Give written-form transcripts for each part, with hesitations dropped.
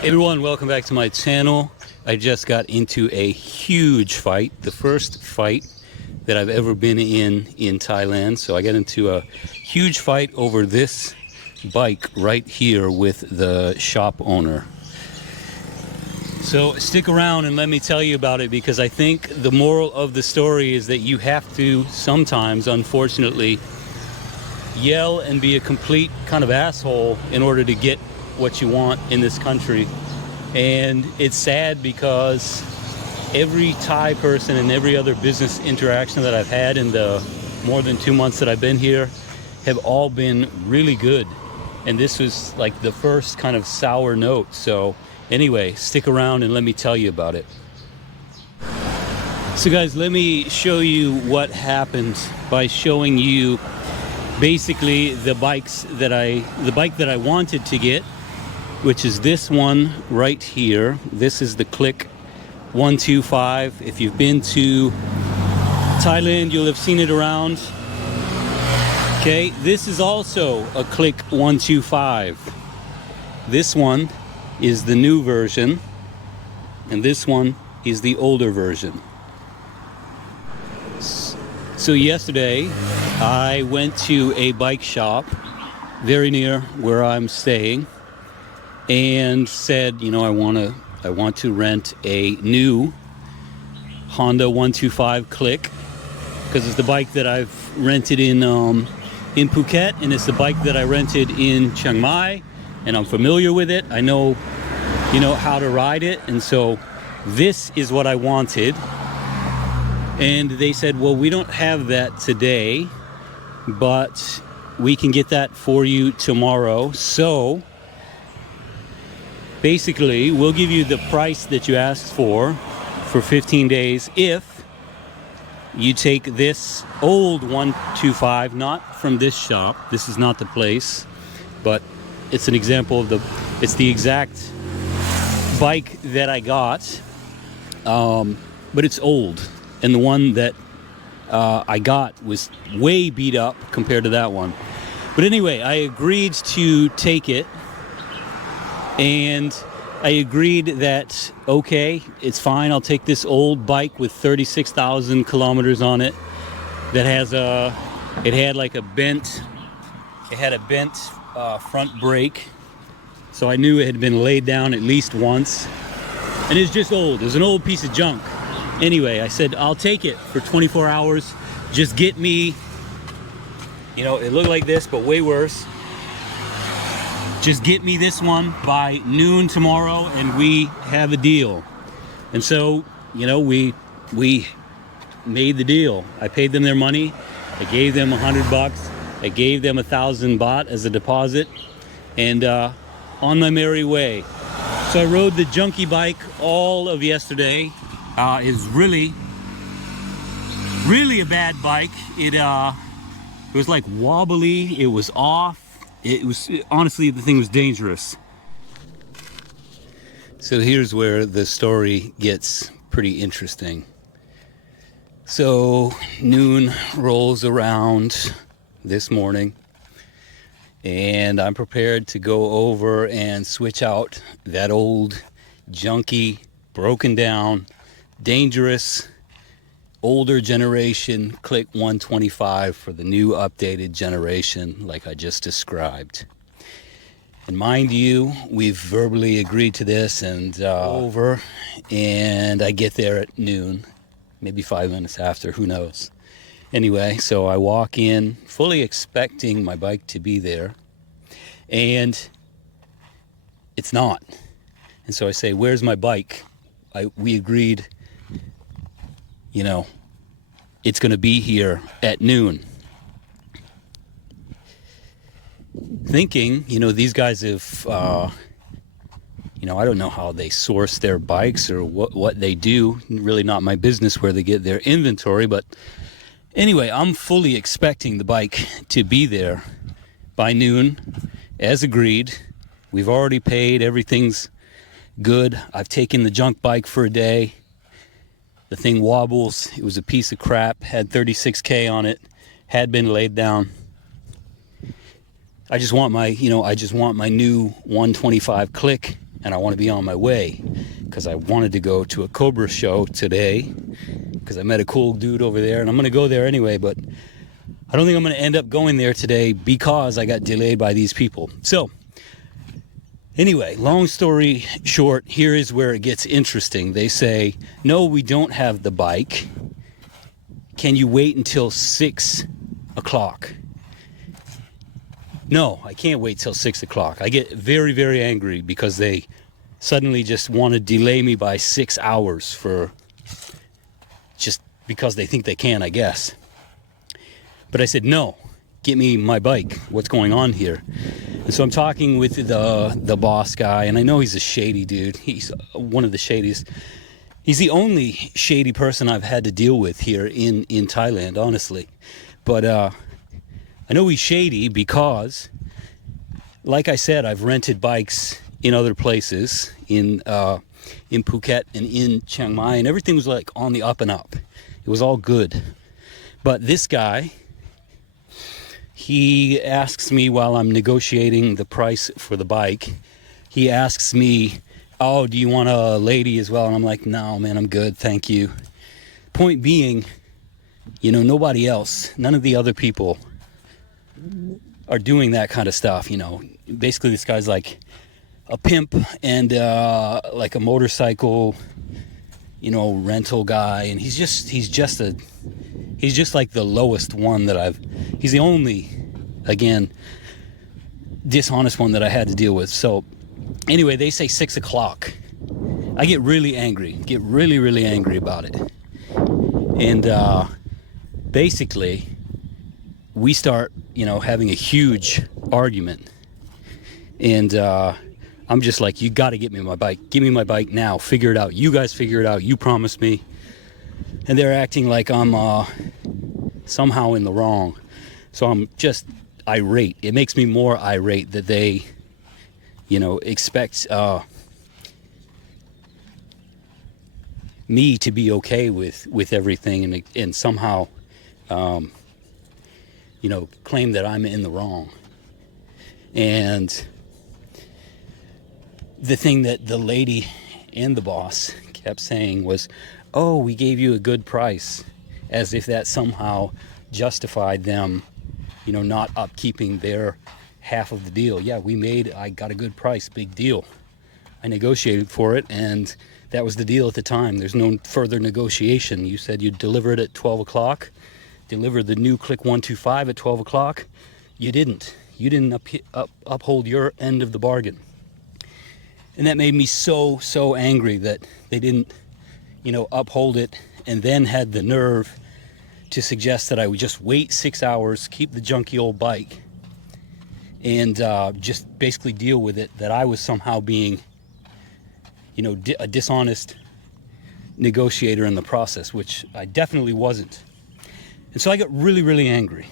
Hey everyone, welcome back to my channel. I just got into a huge fight, the first fight that I've ever been in Thailand. So I got into a huge fight over this bike right here with the shop owner. So stick around and let me tell you about it, because I think the moral of the story is that you have to sometimes, unfortunately, yell and be a complete kind of asshole in order to get what you want in this country. And it's sad because every Thai person and every other business interaction that I've had in the more than 2 months that I've been here have all been really good, and this was like the first kind of sour note. So anyway, stick around and let me tell you about it. So guys, let me show you what happened by showing you basically the bike that I wanted to get, which is this one right here. This is the Click 125. If you've been to Thailand, you'll have seen it around. Okay, this is also a Click 125. This one is the new version, and this one is the older version. So yesterday, I went to a bike shop very near where I'm staying, and said, you know, I want to rent a new Honda 125 Click, because it's the bike that I've rented in Phuket, and it's the bike that I rented in Chiang Mai, and I'm familiar with it. I know, you know, how to ride it, and so this is what I wanted. And they said, well, we don't have that today, but we can get that for you tomorrow. So basically, we'll give you the price that you asked for 15 days if you take this old 125, not from this shop. This is not the place, but it's an example of it's the exact bike that I got, but it's old. And the one that I got was way beat up compared to that one. But anyway, I agreed to take it. And I agreed that, okay, it's fine, I'll take this old bike with 36,000 kilometers on it that has it had a bent front brake. So I knew it had been laid down at least once. And it's just old, it was an old piece of junk. Anyway, I said, I'll take it for 24 hours. Just get me, you know, it looked like this, but way worse. Just get me this one by noon tomorrow and we have a deal. And so, you know, we made the deal. I paid them their money. I gave them $100. I gave them 1,000 baht as a deposit, and on my merry way. So I rode the junkie bike all of yesterday. It was really a bad bike. It was like wobbly. It was off. It was, honestly, the thing was dangerous. So here's where the story gets pretty interesting. So noon rolls around this morning, and I'm prepared to go over and switch out that old, junky, broken down, dangerous, older generation Click 125 for the new updated generation like I just described. And mind you, we've verbally agreed to this, and over, and I get there at noon, maybe 5 minutes after, who knows. Anyway, so I walk in fully expecting my bike to be there, and it's not. And so I say, where's my bike? We agreed, you know, it's going to be here at noon. Thinking, you know, these guys have, you know, I don't know how they source their bikes or what they do. Really not my business where they get their inventory. But anyway, I'm fully expecting the bike to be there by noon, as agreed. We've already paid. Everything's good. I've taken the junk bike for a day. The thing wobbles. It was a piece of crap. Had 36K on it. Had been laid down. I just want my, you know, I just want my new 125 Click and I want to be on my way because I wanted to go to a Cobra show today because I met a cool dude over there, and I'm going to go there anyway, but I don't think I'm going to end up going there today because I got delayed by these people. So anyway, long story short, here is where it gets interesting. They say, no, we don't have the bike. Can you wait until 6 o'clock? No, I can't wait till 6 o'clock. I get very, very angry because they suddenly just want to delay me by 6 hours for just because they think they can, I guess. But I said, no, get me my bike. What's going on here? And so I'm talking with the boss guy, and I know he's a shady dude. He's one of the shadiest. He's the only shady person I've had to deal with here in Thailand, honestly. But I know he's shady because, like I said, I've rented bikes in other places, in Phuket and in Chiang Mai, and everything was like on the up and up. It was all good. But this guy, he asks me while I'm negotiating the price for the bike, he asks me, oh, do you want a lady as well? And I'm like, no, man, I'm good, thank you. Point being, you know, nobody else, none of the other people are doing that kind of stuff, you know. Basically, this guy's like a pimp and like a motorcycle, you know, rental guy, and he's just like the lowest one that he's the only, again, dishonest one that I had to deal with. So anyway, they say 6 o'clock. I get really angry, really angry about it. And basically, we start, you know, having a huge argument. And I'm just like, you got to get me my bike. Give me my bike now. Figure it out. You guys figure it out. You promised me. And they're acting like I'm somehow in the wrong. So I'm just irate. It makes me more irate that they, you know, expect me to be okay with everything and somehow, you know, claim that I'm in the wrong. And the thing that the lady and the boss kept saying was, oh, we gave you a good price, as if that somehow justified them, you know, not upkeeping their half of the deal. Yeah, I got a good price, big deal. I negotiated for it, and that was the deal at the time. There's no further negotiation. You said you'd deliver it at 12 o'clock, deliver the new Click 125 at 12 o'clock. You didn't. You didn't uphold your end of the bargain. And that made me so angry that they didn't, you know, uphold it, and then had the nerve to suggest that I would just wait 6 hours, keep the junky old bike, and just basically deal with it, that I was somehow being, you know, a dishonest negotiator in the process, which I definitely wasn't. And so I got really angry.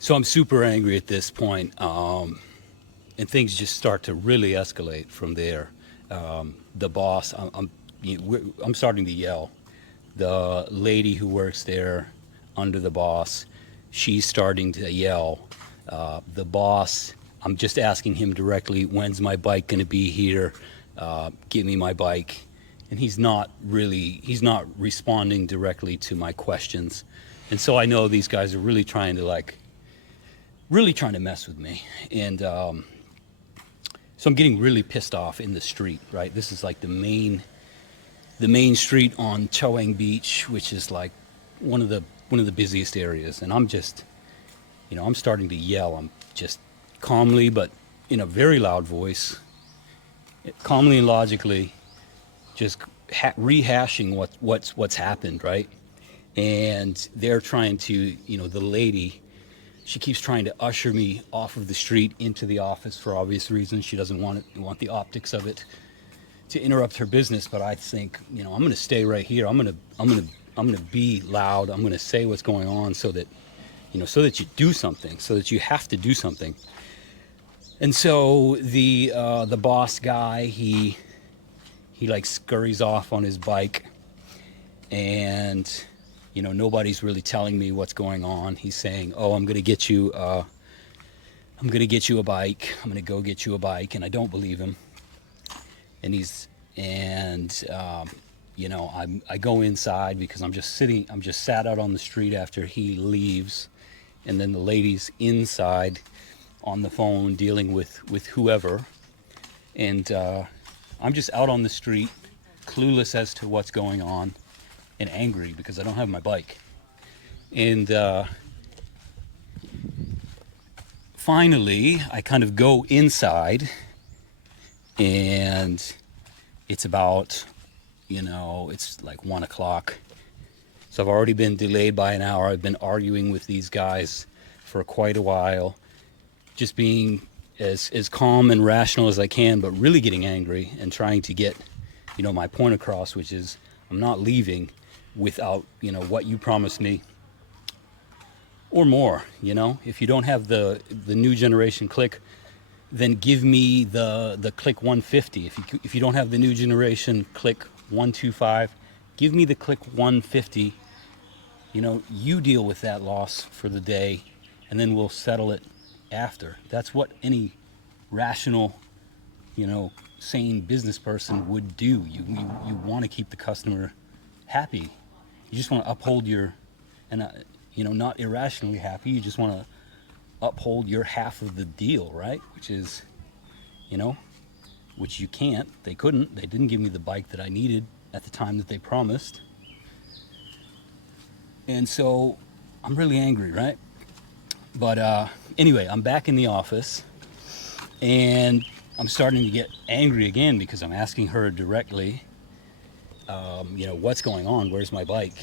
So I'm super angry at this point, and things just start to really escalate from there. The boss, I'm starting to yell. The lady who works there under the boss, she's starting to yell. The boss, I'm just asking him directly, when's my bike going to be here? Give me my bike. And he's not responding directly to my questions. And so I know these guys are really trying to mess with me. And so I'm getting really pissed off in the street, right? This is like the main street on Choang Beach, which is like one of the busiest areas. And I'm just, you know, I'm starting to yell. I'm just calmly, but in a very loud voice, calmly and logically, just rehashing what's happened, right? And they're trying to, you know, the lady, she keeps trying to usher me off of the street into the office for obvious reasons. She doesn't want the optics of it to interrupt her business. But I think, you know, I'm going to stay right here. I'm going to be loud. I'm going to say what's going on so that, you know, so that you do something, so that you have to do something. And so the boss guy, he like scurries off on his bike, and, you know, nobody's really telling me what's going on. He's saying, oh, I'm going to get you I'm gonna get you a bike. I'm gonna go get you a bike. And I don't believe him. And I go inside because I'm just sat out on the street after he leaves. And then the lady's inside on the phone dealing with whoever. And I'm just out on the street, clueless as to what's going on and angry because I don't have my bike. And finally, I kind of go inside, and it's about, it's like 1 o'clock. So I've already been delayed by an hour. I've been arguing with these guys for quite a while, just being as calm and rational as I can, but really getting angry and trying to get, my point across, which is I'm not leaving without, what you promised me or more. If you don't have the new generation click, then give me the click 150. If you don't have the new generation click 125, give me the click 150. You deal with that loss for the day, and then we'll settle it after. That's what any rational, sane business person would do. You want to keep the customer happy. You just want to uphold not irrationally happy. You just want to uphold your half of the deal, right? Which is, which you can't. They couldn't. They didn't give me the bike that I needed at the time that they promised. And so I'm really angry, right? But anyway, I'm back in the office, and I'm starting to get angry again because I'm asking her directly, what's going on? Where's my bike?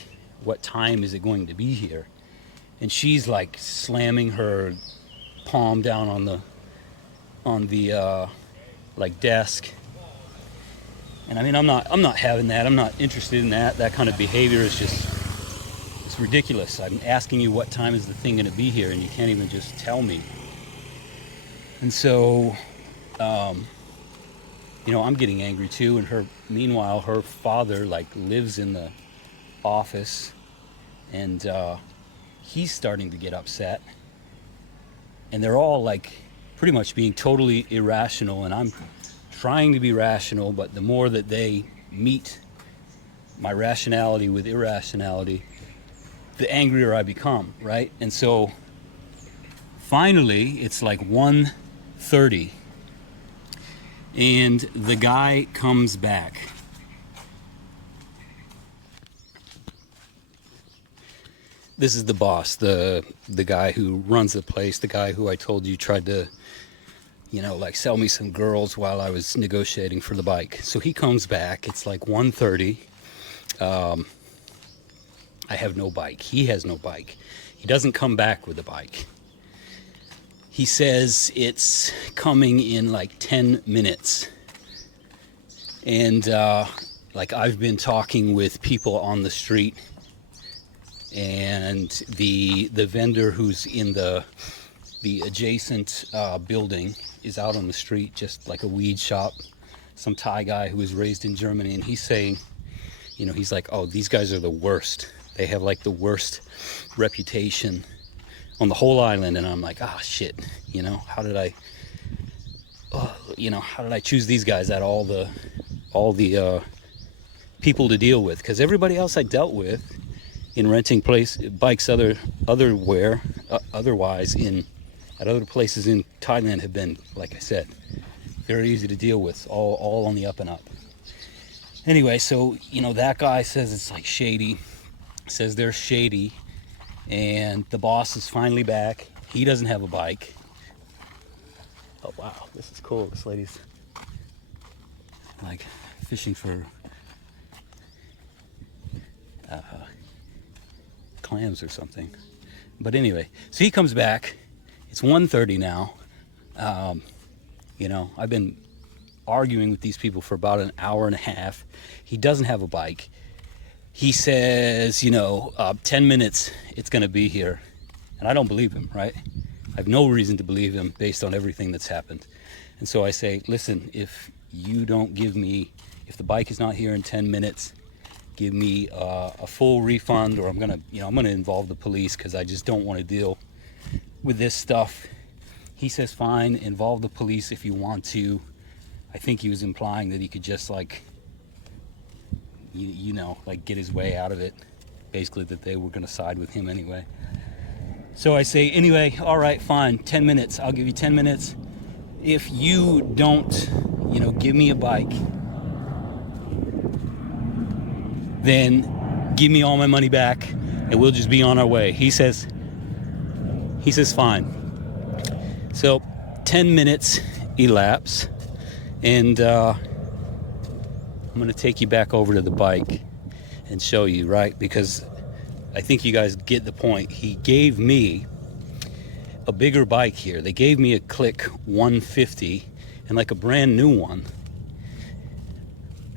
What time is it going to be here? And she's like slamming her palm down on the desk. And I mean, I'm not having that. I'm not interested in that. That kind of behavior is just, it's ridiculous. I'm asking you what time is the thing going to be here, and you can't even just tell me. And so, I'm getting angry too. And meanwhile, her father lives in the office, and he's starting to get upset. And they're all pretty much being totally irrational, and I'm trying to be rational, but the more that they meet my rationality with irrationality, the angrier I become, right? And so finally it's 1:30, and the guy comes back. This is the boss, the guy who runs the place, the guy who I told you tried to, sell me some girls while I was negotiating for the bike. So he comes back. It's 1:30. I have no bike. He has no bike. He doesn't come back with a bike. He says it's coming in 10 minutes. And I've been talking with people on the street, and the vendor who's in the adjacent building is out on the street, just like a weed shop. Some Thai guy who was raised in Germany, and he's saying, he's like, oh, these guys are the worst. They have the worst reputation on the whole island. And I'm like, shit, how did I choose these guys out of all the people to deal with? Because everybody else I dealt with in renting bikes otherwise at other places in Thailand have been, like I said, very easy to deal with, all on the up and up. Anyway, so that guy says it's shady, says they're shady, and the boss is finally back. He doesn't have a bike. Oh wow, this is cool. This lady's fishing for clams or something. But anyway, so he comes back. It's 1:30 now. I've been arguing with these people for about an hour and a half. He doesn't have a bike. He says, 10 minutes, it's going to be here. And I don't believe him, right? I have no reason to believe him based on everything that's happened. And so I say, listen, if the bike is not here in 10 minutes, give me a full refund, or I'm going to involve the police, because I just don't want to deal with this stuff He says, fine, involve the police if you want to. I think he was implying that he could just like, like get his way out of it. Basically that they were going to side with him anyway. So I say, anyway, all right, fine, 10 minutes. I'll give you 10 minutes. If you don't, give me a bike, then give me all my money back and we'll just be on our way. He says fine. So 10 minutes elapse, and I'm going to take you back over to the bike and show you, right? Because I think you guys get the point. He gave me a bigger bike here. They gave me a Click 150 and like a brand new one.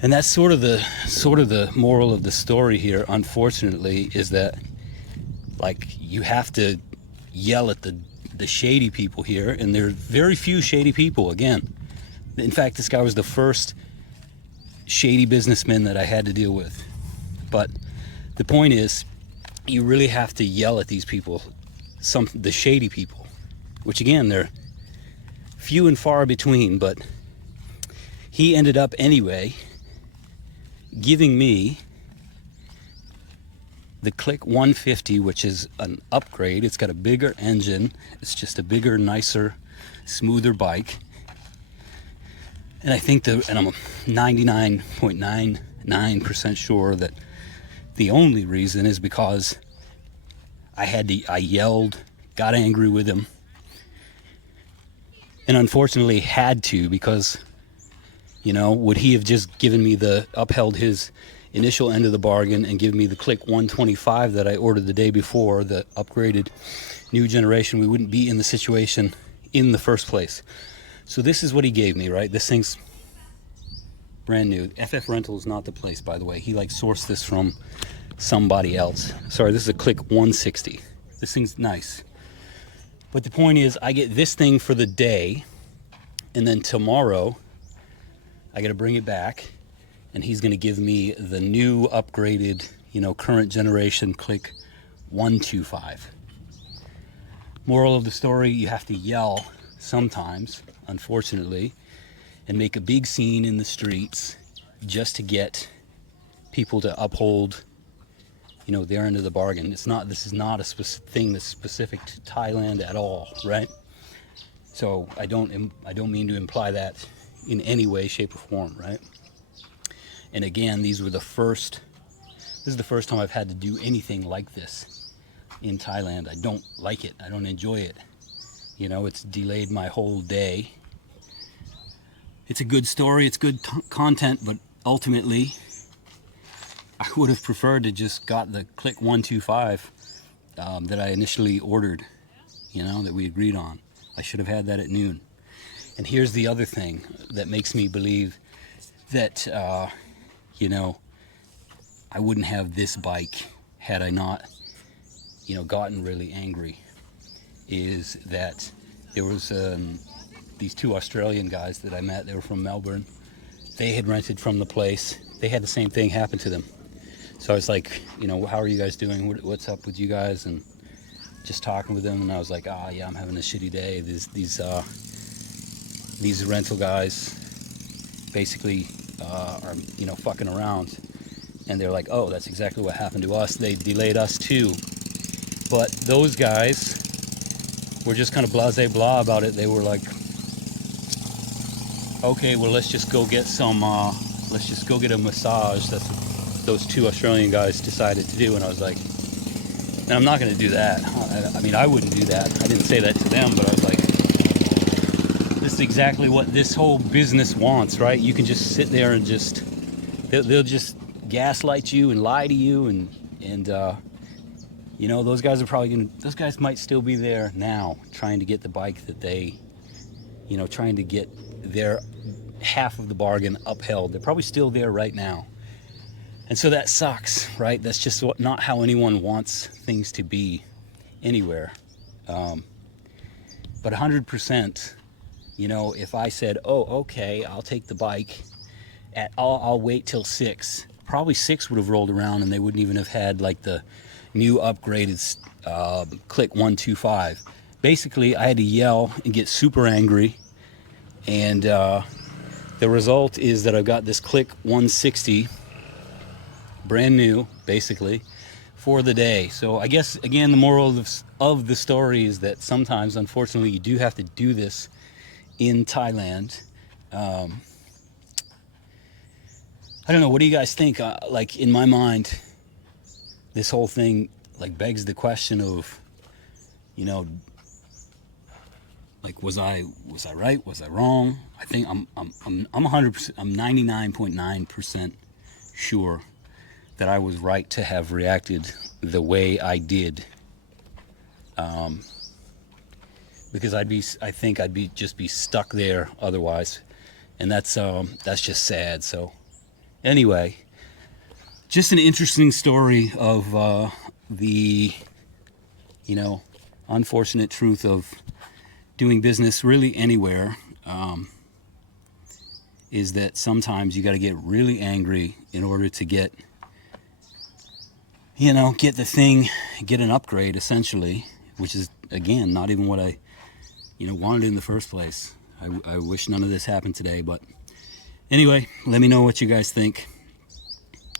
And that's sort of the moral of the story here, unfortunately, is that like you have to yell at the shady people here, and there are very few shady people, again. In fact, this guy was the first shady businessman that I had to deal with. But the point is, you really have to yell at these people, the shady people, which again, they're few and far between. But he ended up anyway giving me the Click 150, which is an upgrade. It's got a bigger engine. It's just a bigger, nicer, smoother bike. And I think and I'm 99.99% sure that the only reason is because I yelled, got angry with him, and unfortunately had to, because, would he have just upheld his initial end of the bargain and give me the Click 125 that I ordered the day before, the upgraded new generation, we wouldn't be in the situation in the first place. So this is what he gave me, right? This thing's brand new. FF Rental is not the place, by the way. He sourced this from somebody else. Sorry, this is a Click 160. This thing's nice. But the point is, I get this thing for the day, and then tomorrow I got to bring it back, and he's going to give me the new upgraded, current generation Click 125. Moral of the story, you have to yell sometimes, unfortunately, and make a big scene in the streets just to get people to uphold, their end of the bargain. This is not a thing that's specific to Thailand at all, right? So I don't mean to imply that in any way, shape, or form, right? And again, this is the first time I've had to do anything like this in Thailand. I don't like it. I don't enjoy it. It's delayed my whole day. It's a good story. It's good content, but ultimately, I would have preferred to just got the Click 125 that I initially ordered, that we agreed on. I should have had that at noon. And here's the other thing that makes me believe that, I wouldn't have this bike had I not, gotten really angry, is that there was these two Australian guys that I met. They were from Melbourne. They had rented from the place. They had the same thing happen to them. So I was like, how are you guys doing? What's up with you guys? And just talking with them, and I was like, yeah, I'm having a shitty day. These rental guys basically are, fucking around. And they're like, oh, that's exactly what happened to us. They delayed us too. But those guys were just kind of blasé blah about it. They were like, okay, well, let's just go get a massage. That's what those two Australian guys decided to do. And I was like, and I'm not going to do that. I wouldn't do that. I didn't say that to them, but I was like, this is exactly what this whole business wants, right? You can just sit there and they'll just gaslight you and lie to you, and those guys those guys might still be there now trying to get the bike that they, trying to get their half of the bargain upheld. They're probably still there right now. And so that sucks, right? That's just not how anyone wants things to be anywhere. But 100%, if I said, oh, okay, I'll take the bike, I'll wait till 6. Probably 6 would have rolled around and they wouldn't even have had the new upgraded Click 125. basically I had to yell and get super angry, and the result is that I've got this Click 160, brand new, basically, for the day. So I guess, again, the moral of the story is that sometimes, unfortunately, you do have to do this in Thailand. I don't know, what do you guys think? Like, in my mind, this whole thing, like, begs the question of, you know, like, was I right? Was I wrong? I think I'm 100%, I'm 99.9% sure that I was right to have reacted the way I did. Because I think I'd be stuck there otherwise, and that's just sad. So anyway, just an interesting story of the, you know, unfortunate truth of doing business really anywhere, is that sometimes you got to get really angry in order to get the thing, get an upgrade, essentially, which is, again, not even what I, wanted in the first place. I wish none of this happened today, but anyway, let me know what you guys think.